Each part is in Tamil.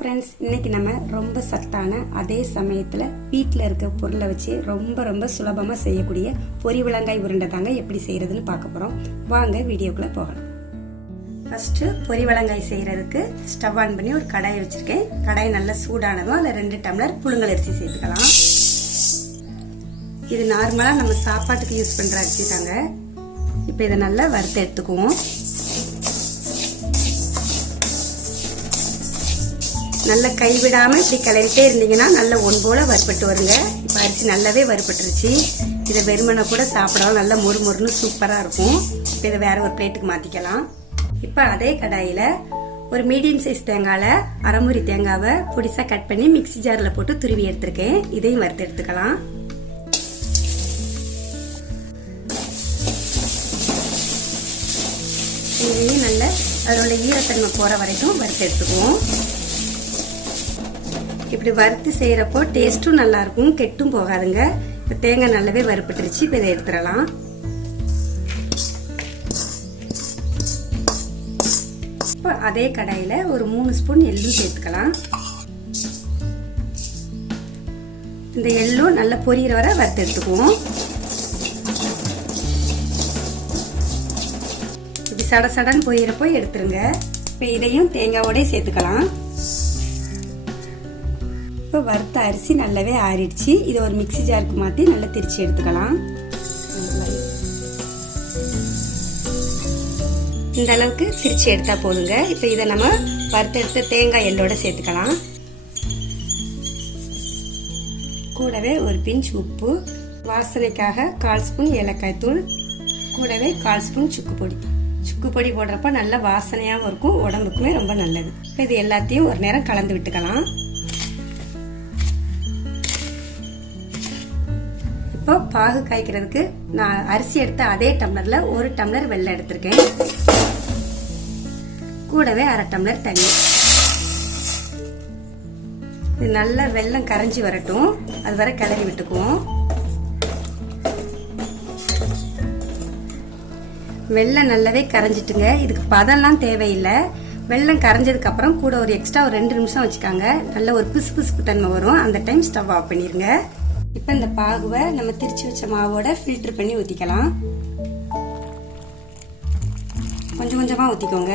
ஃப்ரெண்ட்ஸ், இன்னைக்கு நம்ம ரொம்ப சத்தான அதே சமயத்தில் வீட்டில் இருக்க பொருளை வச்சு ரொம்ப சுலபமாக செய்யக்கூடிய பொரிவளங்காய் உருண்டை தாங்க எப்படி செய்கிறதுன்னு பார்க்க போகிறோம். வாங்க வீடியோக்குள்ளே போகலாம். ஃபஸ்ட்டு பொரிவளங்காய் செய்கிறதுக்கு ஸ்டவ் ஆன் பண்ணி ஒரு கடாயை வச்சுருக்கேன். கடாய் நல்லா சூடானதும் அதில் 2 டம்ளர் புழுங்கல் அரிசி சேர்த்துக்கலாம். இது நார்மலாக நம்ம சாப்பாட்டுக்கு யூஸ் பண்ணுற அரிசி தாங்க. இப்போ இதை நல்லா வறுத்து எடுத்துக்குவோம். நல்லா கைவிடாமல் இப்படி கிளறிட்டே இருந்தீங்கன்னா நல்ல ஒன்போல வறுப்பட்டு வருங்க. இப்போ அரிசி நல்லாவே வறுப்பட்டுருச்சு. இதை வெறுமனை கூட சாப்பிடலாம், நல்லா மொறுன்னு சூப்பராக இருக்கும். இப்போ இதை வேற ஒரு பிளேட்டுக்கு மாற்றிக்கலாம். இப்போ அதே கடாயில் ஒரு மீடியம் சைஸ் தேங்காயில் அரைமுறி தேங்காவை பொடிசாக கட் பண்ணி மிக்சி ஜாரில் போட்டு துருவி எடுத்திருக்கேன். இதையும் வறுத்து எடுத்துக்கலாம். இதையும் நல்ல அதோட ஈரத்தன்மை போகிற வரைக்கும் வறுத்து எடுத்துக்குவோம். இப்படி வறுத்து செய்கிறப்போ டேஸ்ட்டும் நல்லாயிருக்கும், கெட்டும் போகாதுங்க. இப்போ தேங்காய் நல்லாவே வறுப்பட்டுருச்சு. இப்போ இதை எடுத்துடலாம். இப்போ அதே கடாயில் ஒரு 3 ஸ்பூன் எள்ளும் சேர்த்துக்கலாம். இந்த எள்ளும் நல்லா பொரியிற வரை வறுத்து எடுத்துக்குவோம். இப்படி சடன்னு பொரியிறப்போ எடுத்துருங்க. இப்போ இதையும் தேங்காயோட சேர்த்துக்கலாம். இப்போ வறுத்த அரிசி நல்லாவே ஆறிடுச்சு. இதை ஒரு மிக்சி ஜாருக்கு மாற்றி நல்லா திரிச்சு எடுத்துக்கலாம். இந்த அளவுக்கு திரிச்சு எடுத்தா போதுங்க. இப்போ இதை நம்ம வறுத்த எடுத்த தேங்காய் எள்ளோட சேர்த்துக்கலாம். கூடவே ஒரு பிஞ்ச் உப்பு, வாசனைக்காக 1/4 ஸ்பூன் ஏலக்காய் தூள், கூடவே 1/4 ஸ்பூன் சுக்கு பொடி போடுறப்ப நல்ல வாசனையாகவும் இருக்கும், உடம்புக்குமே ரொம்ப நல்லது. இப்போ இது எல்லாத்தையும் ஒரு நேரம் கலந்து விட்டுக்கலாம். இப்போ பாகு காய்க்கிறதுக்கு நான் அரிசி எடுத்த அதே டம்ளர்ல 1 டம்ளர் வெல்லம் எடுத்திருக்கேன். கூடவே 1/2 டம்ளர் தண்ணி. இது நல்லா வெல்லம் கரைஞ்சி வரட்டும், அது வரை கிளறி விட்டுக்குவோம். வெல்லம் நல்லாவே கரைஞ்சிட்டுங்க. இதுக்கு பதம்லாம் தேவையில்லை. வெல்லம் கரைஞ்சதுக்கு அப்புறம் கூட ஒரு எக்ஸ்ட்ரா ஒரு 2 நிமிஷம் வச்சுக்காங்க. நல்ல ஒரு பிசுபிசுப்பு தன்மை வரும். அந்த டைம் ஸ்டவ் ஆஃப் பண்ணிருங்க. இப்போ இந்த பாகுவை நம்ம திரிச்சு வச்ச மாவோட ஃபில்டர் பண்ணி ஊற்றிக்கலாம். கொஞ்சமாக ஊற்றிக்கோங்க.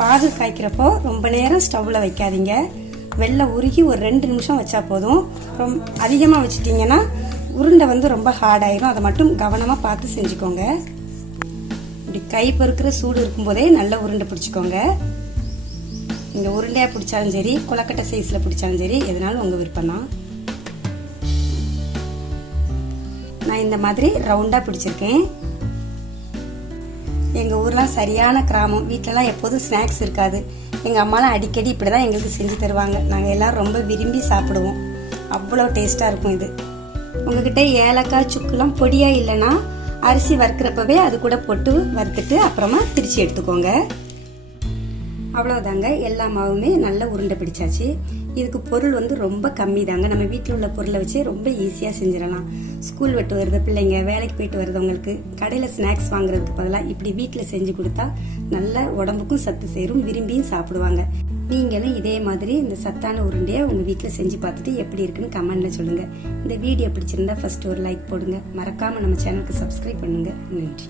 பாகு காய்க்கிறப்போ ரொம்ப நேரம் ஸ்டவ்வில் வைக்காதீங்க. வெள்ளம் உருகி ஒரு 2 நிமிஷம் வச்சா போதும். ரொம்ப அதிகமாக வச்சுட்டிங்கன்னா உருண்டை ரொம்ப ஹார்டாயிரும். அதை மட்டும் கவனமாக பார்த்து செஞ்சுக்கோங்க. இப்படி கை பொறுக்கிற சூடு இருக்கும்போதே நல்ல உருண்டை பிடிச்சிக்கோங்க. நீங்கள் உருண்டையாக பிடிச்சாலும் சரி, கொலக்கட்டை சைஸில் பிடிச்சாலும் சரி, எதனாலும் உங்கள் விருப்பம் தான். நான் இந்த மாதிரி ரவுண்டாக பிடிச்சிருக்கேன். எங்கள் ஊர்லாம் சரியான கிராமம். வீட்டிலலாம் எப்போதும் ஸ்நாக்ஸ் இருக்காது. எங்கள் அம்மாலாம் அடிக்கடி இப்படி தான் எங்களுக்கு செஞ்சு தருவாங்க. நாங்கள் எல்லோரும் ரொம்ப விரும்பி சாப்பிடுவோம். அவ்வளோ டேஸ்ட்டாக இருக்கும் இது. உங்ககிட்ட ஏலக்காய் சுக்குலாம் பொடியாக இல்லைன்னா அரிசி வறுக்கிறப்பவே அது கூட போட்டு வறுத்துட்டு அப்புறமா திரிச்சு எடுத்துக்கோங்க. அவ்வளோதாங்க. எல்லா மாவுமே நல்லா உருண்டை பிடிச்சாச்சு. இதுக்கு பொருள் ரொம்ப கம்மி தாங்க. நம்ம வீட்டில் உள்ள பொருளை வச்சு ரொம்ப ஈஸியாக செஞ்சிடலாம். ஸ்கூல் விட்டு வருது பிள்ளைங்க, வேலைக்கு போயிட்டு வருதவங்களுக்கு கடையில் ஸ்நாக்ஸ் வாங்குறதுக்கு பதிலாக இப்படி வீட்டில் செஞ்சு கொடுத்தா நல்ல உடம்புக்கும் சத்து சேரும், விரும்பியும் சாப்பிடுவாங்க. நீங்களும் இதே மாதிரி இந்த சத்தான உருண்டையை உங்கள் வீட்டில் செஞ்சு பார்த்துட்டு எப்படி இருக்குன்னு கமெண்ட்ல சொல்லுங்கள். இந்த வீடியோ பிடிச்சிருந்தா ஃபர்ஸ்ட் ஒரு லைக் போடுங்க. மறக்காமல் நம்ம சேனலுக்கு சப்ஸ்கிரைப் பண்ணுங்க. நன்றி.